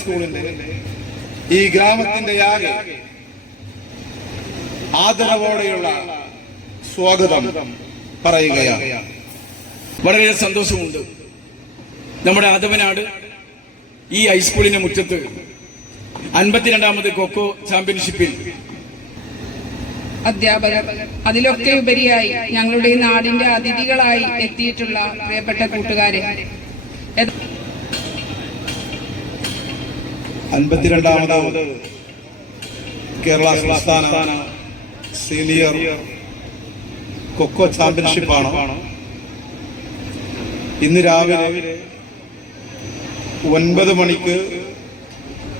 സ്കൂളിന്റെ ഈ ഗ്രാമത്തിന്റെ ആകെ ആദരവോടെയുള്ള സ്വാഗതം പറയുകയാണ്. വളരെ സന്തോഷമുണ്ട്. നമ്മുടെ ആദവനാട് ഈ ഹൈസ്കൂളിന്റെ മുറ്റത്ത് 52ാമത് കൊക്കോ ചാമ്പ്യൻഷിപ്പിൽ അധ്യാപകർ, അതിലൊക്കെ ഉപരിയായി ഞങ്ങളുടെ നാടിന്റെ അതിഥികളായി എത്തിയിട്ടുള്ള പ്രിയപ്പെട്ട കൂട്ടുകാരെ, 52ാമത് കേരള സംസ്ഥാന സീനിയർ കൊക്കോ ചാമ്പ്യൻഷിപ്പാണ് ഇന്ന് രാവിലെ 9 മണിക്ക്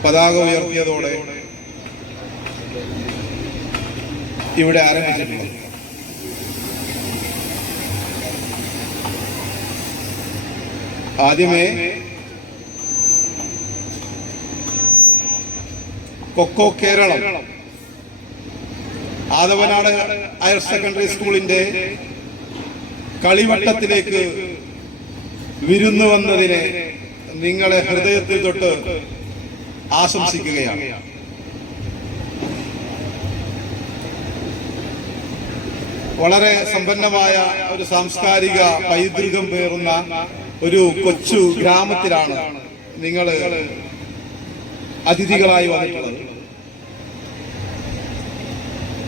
പതാക ഉയർത്തിയതോടെ ഇവിടെ ആരംഭിച്ചിട്ടുള്ളത്. ആദ്യമേ കൊക്കോ കേരളം ആദവനാട് ഹയർ സെക്കൻഡറി സ്കൂളിന്റെ കളിവട്ടത്തിലേക്ക് വിരുന്നു വന്നതിനെ നിങ്ങളെ ഹൃദയത്തിൽ തൊട്ട് ആശംസിക്കുകയാണ്. വളരെ സമ്പന്നമായ ഒരു സാംസ്കാരിക പൈതൃകം പേറുന്ന ഒരു കൊച്ചു ഗ്രാമത്തിലാണ് നിങ്ങൾ അതിഥികളായി വന്നിട്ടുള്ളത്.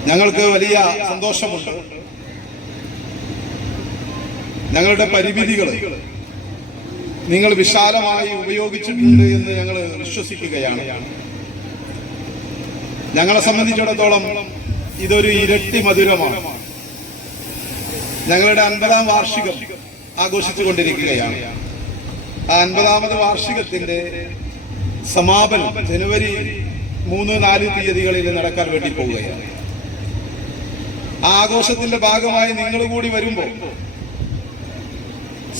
ഞങ്ങൾക്ക് വലിയ സന്തോഷമുണ്ട്. ഞങ്ങളുടെ പരിമിതികൾ നിങ്ങൾ വിശാലമായി ഉപയോഗിച്ചിട്ടുണ്ട് എന്ന് ഞങ്ങൾ വിശ്വസിക്കുകയാണ്. ഞങ്ങളെ സംബന്ധിച്ചിടത്തോളം ഇതൊരു ഇരട്ടി മധുരമാണ്. ഞങ്ങളുടെ 50ാം വാർഷികം ആഘോഷിച്ചുകൊണ്ടിരിക്കുകയാണ്. ആ 50ാമത് വാർഷികത്തിന്റെ സമാപനം ജനുവരി 3-4 തീയതികളിൽ നടക്കാൻ വേണ്ടി പോവുകയാണ്. ആ ആഘോഷത്തിന്റെ ഭാഗമായി നിങ്ങൾ കൂടി വരുമ്പോൾ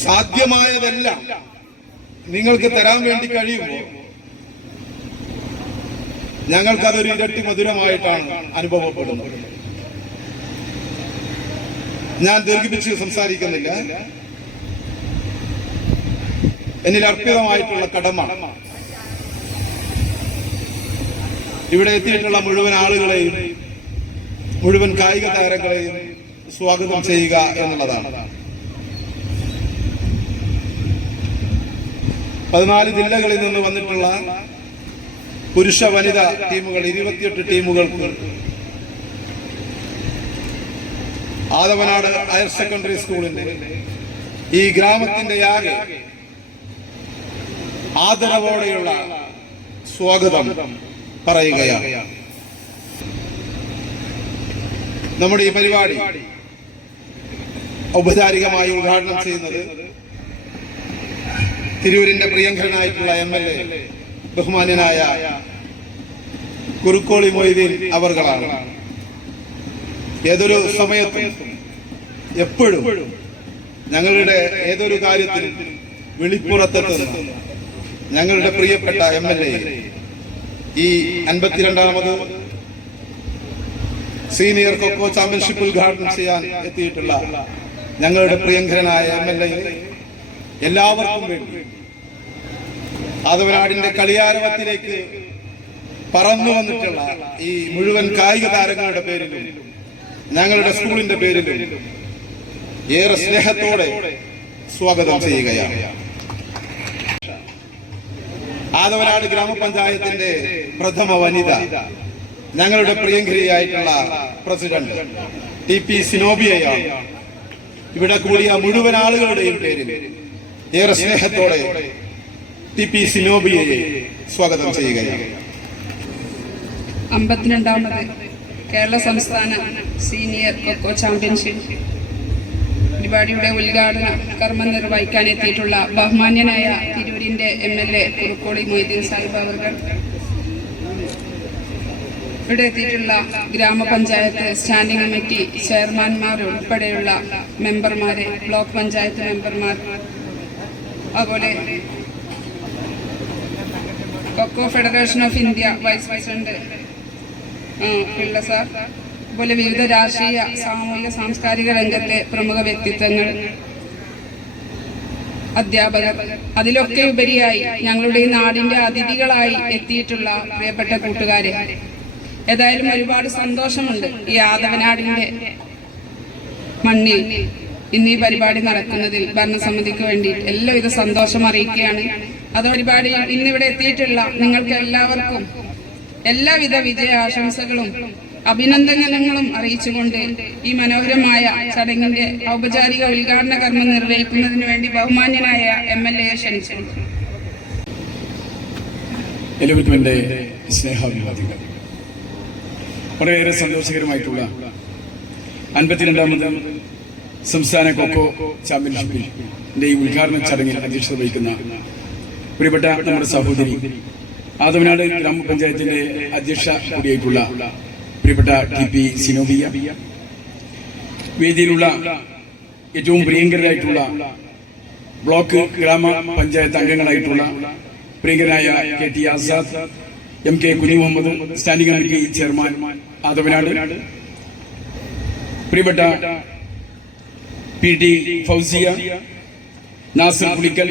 സാധ്യമായതെല്ലാം നിങ്ങൾക്ക് തരാൻ വേണ്ടി കഴിയുമ്പോൾ ഞങ്ങൾക്കതൊരു ഇരട്ടി മധുരമായിട്ടാണ് അനുഭവപ്പെടുന്നത്. ഞാൻ ദീർഘിപ്പിച്ച് സംസാരിക്കുന്നില്ല. എന്നിൽ അർപ്പിതമായിട്ടുള്ള കടമ ഇവിടെ എത്തിയിട്ടുള്ള മുഴുവൻ ആളുകളെയും മുഴുവൻ കായിക താരങ്ങളെയും സ്വാഗതം ചെയ്യുക എന്നുള്ളതാണ്. 14 ജില്ലകളിൽ നിന്ന് വന്നിട്ടുള്ള പുരുഷ വനിതാ ടീമുകൾ 28 ടീമുകൾക്ക് ആദവനാട് ഹയർ സെക്കൻഡറി സ്കൂളിന്റെ ഈ ഗ്രാമത്തിന്റെ ആകെ ആദരവോടെയുള്ള സ്വാഗതം പറയുകയാണ്. നമ്മുടെ ഈ പരിപാടി ഔപചാരികമായി ഉദ്ഘാടനം ചെയ്യുന്നത് തിരൂരിന്റെ പ്രിയങ്കരനായിട്ടുള്ള MLA ബഹുമാന്യനായ കുറുക്കോളി മൊയ്തീൻ അവർകളാണ്. ഏതൊരു സമയത്തും എപ്പോഴും ഞങ്ങളുടെ ഏതൊരു കാര്യത്തിൽ വിളിപ്പുറത്തെത്തുന്ന ഞങ്ങളുടെ പ്രിയപ്പെട്ട MLA ഈ 52ാമത് സീനിയർ കൊക്കോ ചാമ്പ്യൻഷിപ്പ് ഉദ്ഘാടനം ചെയ്യാൻ എത്തിയിട്ടുള്ള ഞങ്ങളുടെ പ്രിയങ്കരനായ MLA എല്ലാവർക്കും വേണ്ടി ആദവനാടിന്റെ കളിയാരവത്തിലേക്ക് പറന്നു വന്നിട്ടുള്ള ഈ മുഴുവൻ കായിക താരങ്ങളുടെ പേരിലും ഞങ്ങളുടെ സ്കൂളിന്റെ പേരിലും ഏറെ സ്നേഹത്തോടെ സ്വാഗതം ചെയ്യുകയാണ്. ആദവനാട് ഗ്രാമപഞ്ചായത്തിന്റെ പ്രഥമ വനിത ഞങ്ങളുടെ പ്രിയങ്കരിയായിട്ടുള്ള പ്രസിഡന്റ് TP സിനോബിയയാണ്. ഇവിടെ കൂടിയ മുഴുവൻ ആളുകളുടെയും പേരിൽ ഏറെ സ്നേഹത്തോടെ TP സിനോബിയയെ സ്വാഗതം ചെയ്യുകയാണ്. 52ാമത് കേരള സംസ്ഥാന സീനിയർ കൊക്കോ ചാമ്പ്യൻഷിപ്പ് പരിപാടിയുടെ ഉദ്ഘാടന കർമ്മം നിർവഹിക്കാൻ എത്തിയിട്ടുള്ള ബഹുമാന്യനായ തിരൂരിന്റെ MLA കുറുക്കോളി മൊയ്തീൻ സാഹിബ് അവർ, ഇവിടെ എത്തിയിട്ടുള്ള ഗ്രാമപഞ്ചായത്ത് സ്റ്റാൻഡിംഗ് കമ്മിറ്റി ചെയർമാൻമാർ ഉൾപ്പെടെയുള്ള മെമ്പർമാരെ, ബ്ലോക്ക് പഞ്ചായത്ത് മെമ്പർമാർ, അതുപോലെ Kho Kho federation of India vice president Pillai sir, അതുപോലെ വിവിധ രാഷ്ട്രീയ, സാമൂഹിക, സാംസ്കാരിക രംഗത്തെ പ്രമുഖ വ്യക്തിത്വങ്ങൾ, അധ്യാപകർ, അതിലൊക്കെ ഉപരിയായി ഞങ്ങളുടെ നാടിന്റെ അതിഥികളായി എത്തിയിട്ടുള്ള പ്രിയപ്പെട്ട കൂട്ടുകാരെ, ഏതായാലും ഒരുപാട് സന്തോഷമുണ്ട് ഈ ആദവനാടിന്റെ മണ്ണിൽ ഇന്ന് ഈ പരിപാടി നടക്കുന്നതിൽ. ഭരണസമിതിക്ക് വേണ്ടി എല്ലാവിധ സന്തോഷം അറിയിക്കുകയാണ്. അത് പരിപാടിയിൽ ഇന്നിവിടെ എത്തിയിട്ടുള്ള നിങ്ങൾക്ക് എല്ലാവർക്കും എല്ലാവിധ വിജയാശംസകളും അഭിനന്ദനങ്ങളും അറിയിച്ചുകൊണ്ട് ഈ മനോഹരമായ ചടങ്ങിന്റെ ഔപചാരിക ഉദ്ഘാടന കർമ്മം നിർവഹിക്കുന്നതിന് വേണ്ടി ബഹുമാന്യനായ MLA ക്ഷണിച്ചു. എല്ലാവർക്കും എൻ്റെ സ്നേഹാഭിവാദികൾ. വളരെയേറെ സന്തോഷകരമായിട്ടുള്ള 52ാമത് സംസ്ഥാന കൊക്കോ ചാമ്പ്യൻഷിപ്പിന്റെ ഈ ഉദ്ഘാടന ചടങ്ങിൽ അധ്യക്ഷത വഹിക്കുന്ന പ്രിയപ്പെട്ട നമ്മുടെ സഹോദരി, ആദവനാട് ഗ്രാമപഞ്ചായത്തിന്റെ അധ്യക്ഷ കൂടിയായിട്ടുള്ള പ്രിയപ്പെട്ട TP സിനോബിയ, വേദിയിലുള്ള ഏറ്റവും പ്രിയങ്കരായിട്ടുള്ള ബ്ലോക്ക് ഗ്രാമപഞ്ചായത്ത് അംഗങ്ങളായിട്ടുള്ള പ്രിയങ്കരായ KT Azad, MK Kunju Muhammad, standing committee chairman Athavanad, പ്രിയപ്പെട്ട PT Fousiya, Nasar Pulikkal,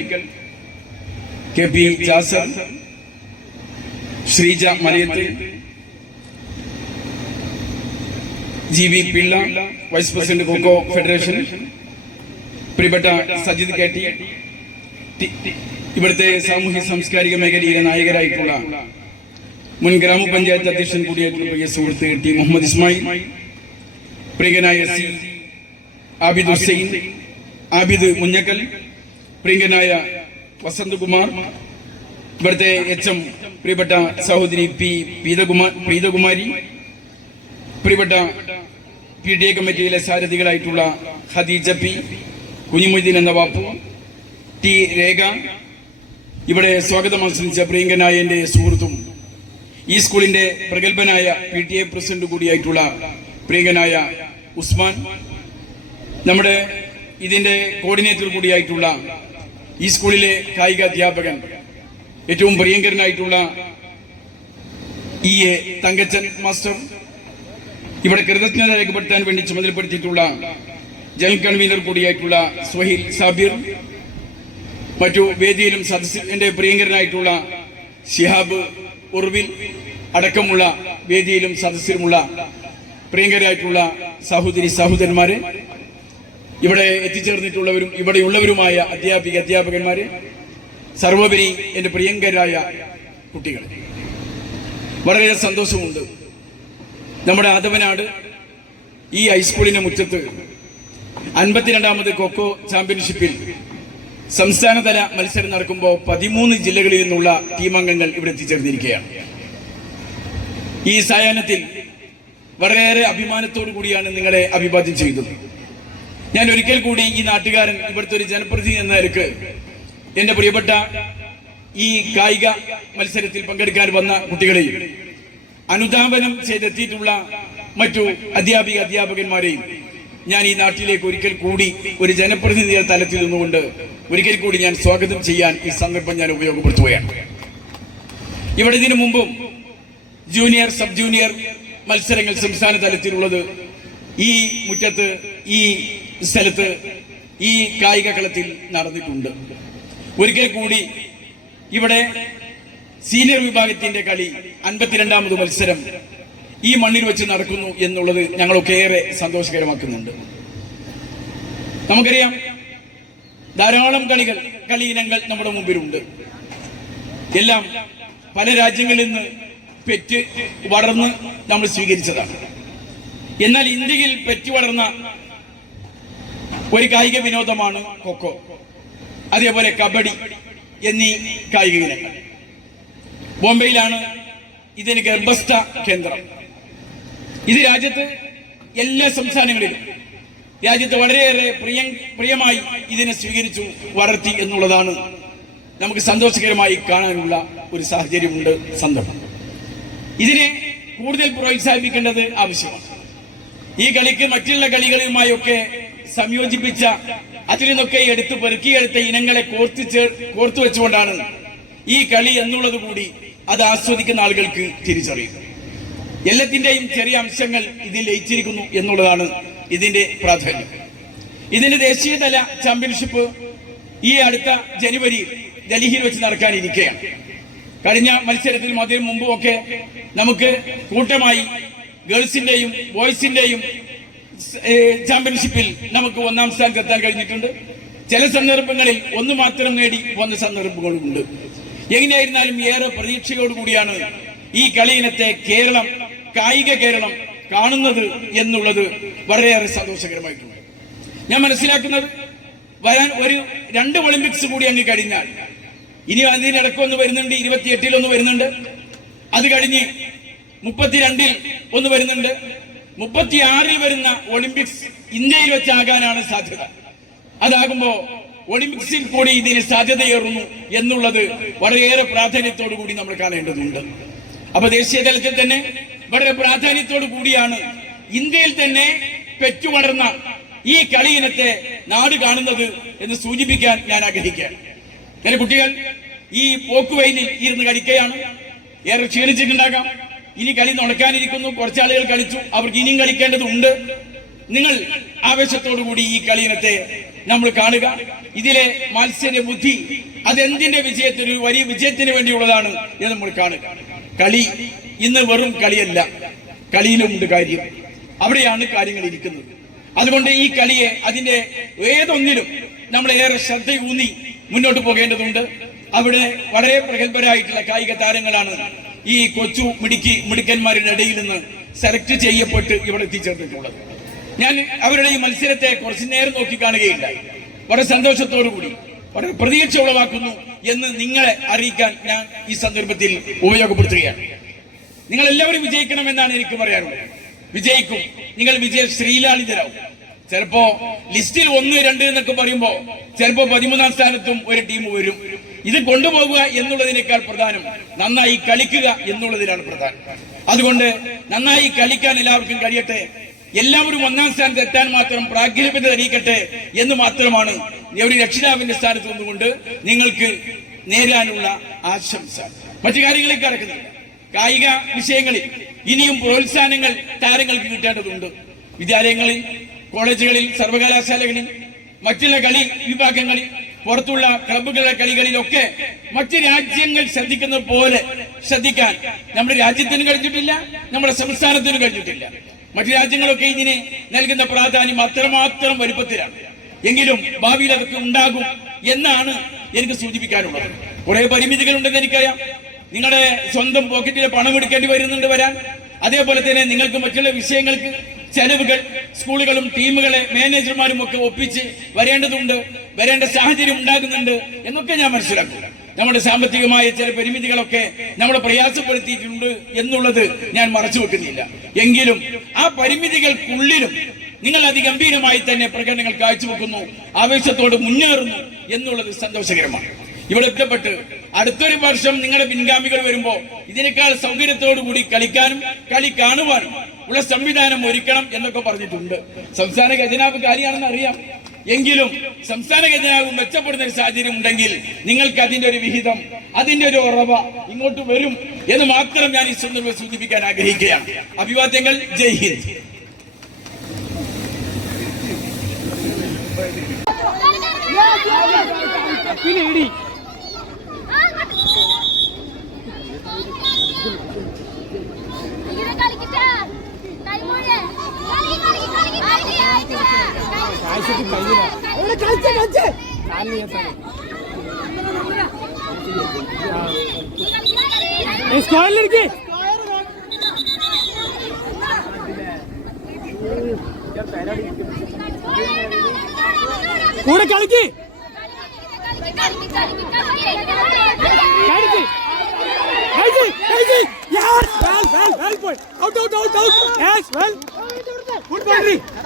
KP Jasar, Sreeja Malayath, GB Pillai, vice president Kho Kho federation, പ്രിയപ്പെട്ട സജിത് KT, ഇവിടുത്തെ സാമൂഹ്യ സാംസ്കാരിക മേഖലയിലെ നായകരായിട്ടുള്ള മുൻ ഗ്രാമപഞ്ചായത്ത് അധ്യക്ഷൻ കൂടിയായിട്ടുള്ള പ്രിയ സുഹൃത്ത് T മുഹമ്മദ് ഇസ്മായിൽ, പ്രിയങ്കനായ C ആബിദ് ഹുസൈൻ, ആബിദ് മുഞ്ഞക്കൽ, പ്രിയങ്കനായ വസന്തകുമാർ, ഇവിടുത്തെ HM പ്രിയപ്പെട്ട സഹോദരി പ്രീതകുമാരി, പ്രിയപ്പെട്ട PTA കമ്മിറ്റിയിലെ സാരഥികളായിട്ടുള്ള ഖദീജ P, കുഞ്ഞിമൊയ്തീൻ എന്ന ബാപ്പു, T രേഖ, ഇവിടെ സ്വാഗതം ആശംസിച്ച പ്രിയങ്കനായ എന്റെ സുഹൃത്തും ഈ സ്കൂളിന്റെ പ്രഗത്ഭനായ PTA പ്രസിഡന്റ് കൂടിയായിട്ടുള്ള പ്രിയങ്കനായ ഉസ്മാൻ, നമ്മുടെ ഇതിന്റെ കോർഡിനേറ്റർ കൂടിയായിട്ടുള്ള ഈ സ്കൂളിലെ കായിക അധ്യാപകൻ, ഏറ്റവും പ്രിയങ്കരനായിട്ടുള്ള EA തങ്കച്ചൻ മാസ്റ്റർ, ഇവിടെ കൃതജ്ഞത രേഖപ്പെടുത്താൻ വേണ്ടി ചുമതലപ്പെടുത്തിയിട്ടുള്ള ജനറൽ കൺവീനർ കൂടിയായിട്ടുള്ള സ്വഹീൽ സാബിർ, മറ്റു വേദിയിലും സദസ്സിൽ എന്റെ പ്രിയങ്കരനായിട്ടുള്ള ഷിഹാബ് ഉർവിൽ അടക്കമുള്ള വേദിയിലും സദസ്സിലുമുള്ള പ്രിയങ്കരായിട്ടുള്ള സഹോദരി സഹോദരന്മാരെ, ഇവിടെ എത്തിച്ചേർന്നിട്ടുള്ളവരും ഇവിടെയുള്ളവരുമായ അധ്യാപകന്മാരെ, സർവോപരി എന്റെ പ്രിയങ്കരായ കുട്ടികൾ, വളരെ സന്തോഷമുണ്ട്. നമ്മുടെ ആദവനാട് ഈ ഹൈസ്കൂളിന്റെ മുറ്റത്ത് 52ാമത് കൊക്കോ ചാമ്പ്യൻഷിപ്പിൽ സംസ്ഥാനതല മത്സരം നടക്കുമ്പോൾ 13 ജില്ലകളിൽ നിന്നുള്ള ടീം അംഗങ്ങൾ ഇവിടെ എത്തിച്ചേർന്നിരിക്കുകയാണ്. ഈ സായാഹ്നത്തിൽ വളരെയേറെ അഭിമാനത്തോടു കൂടിയാണ് നിങ്ങളെ അഭിവാദ്യം ചെയ്യുന്നത്. ഞാൻ ഒരിക്കൽ കൂടി ഈ നാട്ടുകാരൻ, ഇവിടുത്തെ ഒരു ജനപ്രതിനിധി എന്ന നിലക്ക് എന്റെ പ്രിയപ്പെട്ട ഈ കായിക മത്സരത്തിൽ പങ്കെടുക്കാൻ വന്ന കുട്ടികളെയും അനുധാവനം ചെയ്തെത്തിയിട്ടുള്ള മറ്റു അധ്യാപകന്മാരെയും ഞാൻ ഈ നാട്ടിലേക്ക് ഒരിക്കൽ കൂടി ഒരു ജനപ്രതിനിധിയുടെ തലത്തിൽ നിന്നുകൊണ്ട് ഒരിക്കൽ കൂടി ഞാൻ സ്വാഗതം ചെയ്യാൻ ഈ സന്ദർഭം ഞാൻ ഉപയോഗപ്പെടുത്തുകയാണ്. ഇവിടെ ഇതിനു മുമ്പും ജൂനിയർ സബ് ജൂനിയർ മത്സരങ്ങൾ സംസ്ഥാന തലത്തിലുള്ളത് ഈ മുറ്റത്ത്, ഈ സ്ഥലത്ത്, ഈ കായിക കളത്തിൽ നടന്നിട്ടുണ്ട്. ഒരിക്കൽ കൂടി ഇവിടെ സീനിയർ വിഭാഗത്തിന്റെ കളി 52ാമത് മത്സരം ഈ മണ്ണിൽ വെച്ച് നടക്കുന്നു എന്നുള്ളത് ഞങ്ങളൊക്കെ ഏറെ സന്തോഷകരമാക്കുന്നുണ്ട്. നമുക്കറിയാം, ധാരാളം കളി ഇനങ്ങൾ നമ്മുടെ മുമ്പിലുണ്ട്. എല്ലാം പല രാജ്യങ്ങളിൽ നിന്ന് പെറ്റ് വളർന്ന് നമ്മൾ സ്വീകരിച്ചതാണ്. എന്നാൽ ഇന്ത്യയിൽ പെറ്റ് വളർന്ന ഒരു കായിക വിനോദമാണ് കൊക്കോ, അതേപോലെ കബഡി എന്നീ കായിക ഇനങ്ങൾ. ബോംബെയിലാണ് ഇതിന് ഗർഭസ്ഥ കേന്ദ്രം. ഇത് രാജ്യത്ത് എല്ലാ സംസ്ഥാനങ്ങളിലും രാജ്യത്ത് വളരെയേറെ പ്രിയമായി ഇതിനെ സ്വീകരിച്ചു വളർത്തി എന്നുള്ളതാണ് നമുക്ക് സന്തോഷകരമായി കാണാനുള്ള ഒരു സാഹചര്യമുണ്ട്, സന്ദർഭം. ഇതിനെ കൂടുതൽ പ്രോത്സാഹിപ്പിക്കേണ്ടത് ആവശ്യമാണ്. ഈ കളിക്ക് മറ്റുള്ള കളികളുമായൊക്കെ സംയോജിപ്പിച്ച, അതിൽ നിന്നൊക്കെ എടുത്ത് പെറുക്കിയെടുത്ത ഇനങ്ങളെ കോർത്തു വെച്ചുകൊണ്ടാണ് ഈ കളി എന്നുള്ളത് കൂടി അത് ആസ്വദിക്കുന്ന ആളുകൾക്ക് തിരിച്ചറിയും. എല്ലാത്തിന്റെയും ചെറിയ അംശങ്ങൾ ഇതിൽ ലയിച്ചിരിക്കുന്നു എന്നുള്ളതാണ് ഇതിന്റെ പ്രാധാന്യം. ഇതിന്റെ ദേശീയതല ചാമ്പ്യൻഷിപ്പ് ഈ അടുത്ത ജനുവരിയിൽ ഡൽഹിയിൽ വെച്ച് നടക്കാനിരിക്കുകയാണ്. കഴിഞ്ഞ മത്സരത്തിലും അതിനു മുമ്പുമൊക്കെ നമുക്ക് കൂട്ടമായി ഗേൾസിന്റെയും ബോയ്സിന്റെയും ചാമ്പ്യൻഷിപ്പിൽ നമുക്ക് 1ാം സ്ഥാനത്ത് എത്താൻ കഴിഞ്ഞിട്ടുണ്ട്. ചില സന്ദർഭങ്ങളിൽ ഒന്ന് മാത്രം നേടി വന്ന സന്ദർഭങ്ങളുമുണ്ട്. എങ്ങനെയായിരുന്നാലും ഏറെ പ്രതീക്ഷയോടുകൂടിയാണ് ഈ കളി ഇനത്തെ കായിക കേരളം കാണുന്നത് എന്നുള്ളത് വളരെയേറെ സന്തോഷകരമായിട്ടുണ്ട്. ഞാൻ മനസ്സിലാക്കുന്നത് വരാൻ ഒരു 2 ഒളിമ്പിക്സ് കൂടി അങ്ങ് കഴിഞ്ഞാൽ, ഇനി അതിനിടക്കൊന്ന് വരുന്നുണ്ട്, 28-ൽ വരുന്നുണ്ട്, അത് കഴിഞ്ഞ് 32-ൽ ഒന്ന് വരുന്നുണ്ട്, 36-ൽ വരുന്ന ഒളിമ്പിക്സ് ഇന്ത്യയിൽ വെച്ചാകാനാണ് സാധ്യത. അതാകുമ്പോ ഒളിമ്പിക്സിൽ കൂടി ഇതിന് സാധ്യതയേറുന്നു എന്നുള്ളത് വളരെയേറെ പ്രാധാന്യത്തോടു കൂടി നമ്മൾ കാണേണ്ടതുണ്ട്. അപ്പൊ ദേശീയ തലത്തിൽ തന്നെ വളരെ പ്രാധാന്യത്തോടു കൂടിയാണ് ഇന്ത്യയിൽ തന്നെ പെറ്റുവളർന്ന ഈ കളി ഇനത്തെ നാട് കാണുന്നത് എന്ന് സൂചിപ്പിക്കാൻ ഞാൻ ആഗ്രഹിക്കുകയാണ്. ചില കുട്ടികൾ ഈ പോക്കുവെയിലിൽ ഇരുന്ന് കളിക്കുകയാണ്, ഏറെ ക്ഷീണിച്ചിട്ടുണ്ടാകാം, ഇനി കളി നടക്കാനിരിക്കുന്നു, കുറച്ചാളുകൾ കളിച്ചു, അവർക്ക് ഇനിയും കളിക്കേണ്ടതുണ്ട്. നിങ്ങൾ ആവേശത്തോടു കൂടി ഈ കളി ഇനത്തെ നമ്മൾ കാണുക. ഇതിലെ മത്സര ബുദ്ധി അതെന്തിന്റെ വിജയത്തിന്, വലിയ വിജയത്തിന് വേണ്ടിയുള്ളതാണ് എന്ന് നമ്മൾ കാണുക. കളി ഇന്ന് വെറും കളിയല്ല, കളിയിലുണ്ട് കാര്യം, അവിടെയാണ് കാര്യങ്ങൾ ഇരിക്കുന്നത്. അതുകൊണ്ട് ഈ കളിയെ അതിന്റെ ഏതൊന്നിലും നമ്മൾ ഏറെ ശ്രദ്ധയൂന്നി മുന്നോട്ട് പോകേണ്ടതുണ്ട്. അവിടെ വളരെ പ്രഗത്ഭരായിട്ടുള്ള കായിക താരങ്ങളാണ് ഈ കൊച്ചു മിടുക്കന്മാരുടെ ഇടയിൽ നിന്ന് സെലക്ട് ചെയ്യപ്പെട്ട് ഇവിടെ എത്തിച്ചേർന്നിട്ടുള്ളത്. ഞാൻ അവരുടെ ഈ മത്സരത്തെ കുറച്ചു നേരം നോക്കി കാണുകയുണ്ടായി. വളരെ സന്തോഷത്തോടു കൂടി വളരെ പ്രതീക്ഷ ഉളവാക്കുന്നു എന്ന് നിങ്ങളെ അറിയിക്കാൻ ഞാൻ ഈ സന്ദർഭത്തിൽ ഉപയോഗപ്പെടുത്തുകയാണ്. നിങ്ങൾ എല്ലാവരും വിജയിക്കണമെന്നാണ് എനിക്ക് പറയാനുള്ളത്. വിജയിക്കും, നിങ്ങൾ വിജയ ശ്രീലാളിതരാവും. ചിലപ്പോ ലിസ്റ്റിൽ 1, 2 എന്നൊക്കെ പറയുമ്പോ ചിലപ്പോ 13ാം സ്ഥാനത്തും ഒരു ടീം വരും. ഇത് കൊണ്ടുപോകുക എന്നുള്ളതിനേക്കാൾ പ്രധാനം നന്നായി കളിക്കുക എന്നുള്ളതിനാണ് പ്രധാനം. അതുകൊണ്ട് നന്നായി കളിക്കാൻ എല്ലാവർക്കും കഴിയട്ടെ, എല്ലാവരും 1ാം സ്ഥാനത്ത് എത്താൻ മാത്രം പ്രാഗൽഭ്യത തെളിയിക്കട്ടെ എന്ന് മാത്രമാണ് ഒരു രക്ഷിതാവിന്റെ സ്ഥാനത്ത് നിന്നുകൊണ്ട് നിങ്ങൾക്ക് നേരാനുള്ള ആശംസ. മറ്റു കാര്യങ്ങളിലേക്ക് കടക്കുന്നില്ല. കായിക വിഷയങ്ങളിൽ ഇനിയും പ്രോത്സാഹനങ്ങൾ താരങ്ങൾക്ക് കിട്ടേണ്ടതുണ്ട്. വിദ്യാലയങ്ങളിൽ, കോളേജുകളിൽ, സർവകലാശാലകളിൽ, മറ്റുള്ള കളി വിഭാഗങ്ങളിൽ, പുറത്തുള്ള ക്ലബ്ബുകളുടെ കളികളിലൊക്കെ മറ്റ് രാജ്യങ്ങൾ ശ്രദ്ധിക്കുന്നത് പോലെ ശ്രദ്ധിക്കാൻ നമ്മുടെ രാജ്യത്തിന് കഴിഞ്ഞിട്ടില്ല, നമ്മുടെ സംസ്ഥാനത്തിന് കഴിഞ്ഞിട്ടില്ല. മറ്റു രാജ്യങ്ങളൊക്കെ ഇതിന് നൽകുന്ന പ്രാധാന്യം അത്രമാത്രം വലുപ്പത്തിലാണ്. എങ്കിലും ഭാവിയിൽ അതൊക്കെ ഉണ്ടാകും എന്നാണ് എനിക്ക് സൂചിപ്പിക്കാനുള്ളത്. കുറെ പരിമിതികൾ ഉണ്ടെന്ന് എനിക്കറിയാം. നിങ്ങളുടെ സ്വന്തം പോക്കറ്റിലെ പണം എടുക്കേണ്ടി വരുന്നുണ്ട് വരാൻ. അതേപോലെ തന്നെ നിങ്ങൾക്ക് മറ്റുള്ള വിഷയങ്ങൾക്ക് ചെലവുകൾ സ്കൂളുകളും ടീമുകളെ മാനേജർമാരും ഒക്കെ ഒപ്പിച്ച് വരേണ്ടതുണ്ട്, വരേണ്ട സാഹചര്യം ഉണ്ടാകുന്നുണ്ട് എന്നൊക്കെ ഞാൻ മനസ്സിലാക്കുക. നമ്മുടെ സാമ്പത്തികമായ ചില പരിമിതികളൊക്കെ നമ്മളെ പ്രയാസപ്പെടുത്തിയിട്ടുണ്ട് എന്നുള്ളത് ഞാൻ മറച്ചു വെക്കുന്നില്ല. എങ്കിലും ആ പരിമിതികൾക്കുള്ളിലും നിങ്ങൾ അതിഗംഭീരമായി തന്നെ പ്രകടനങ്ങൾ കാഴ്ചവെക്കുന്നു, ആവേശത്തോട് മുന്നേറുന്നു എന്നുള്ളത് സന്തോഷകരമാണ്. ഇവിടെ എത്തപ്പെട്ട് അടുത്തൊരു വർഷം നിങ്ങളുടെ പിൻഗാമികൾ വരുമ്പോ ഇതിനേക്കാൾ സൗകര്യത്തോടു കൂടി കളിക്കാനും കളി കാണുവാനും ഉള്ള സംവിധാനം ഒരുക്കണം എന്നൊക്കെ പറഞ്ഞിട്ടുണ്ട്. സംസ്ഥാന ഖജനാവ് കാര്യമാണെന്ന് അറിയാം. എങ്കിലും സംസ്ഥാന ഖജനാവ് മെച്ചപ്പെടുന്ന ഒരു സാഹചര്യം ഉണ്ടെങ്കിൽ നിങ്ങൾക്ക് അതിന്റെ ഒരു വിഹിതം, അതിന്റെ ഒരു ഉറവ ഇങ്ങോട്ട് വരും എന്ന് മാത്രം ഞാൻ ഈ സന്ദർഭം സൂചിപ്പിക്കാൻ ആഗ്രഹിക്കുകയാണ്. അഭിവാദ്യങ്ങൾ. ജയ് ഹിന്ദ്. കൂടെ കളിക്ക് Yes, well, point. Out. Yes, well. Good point.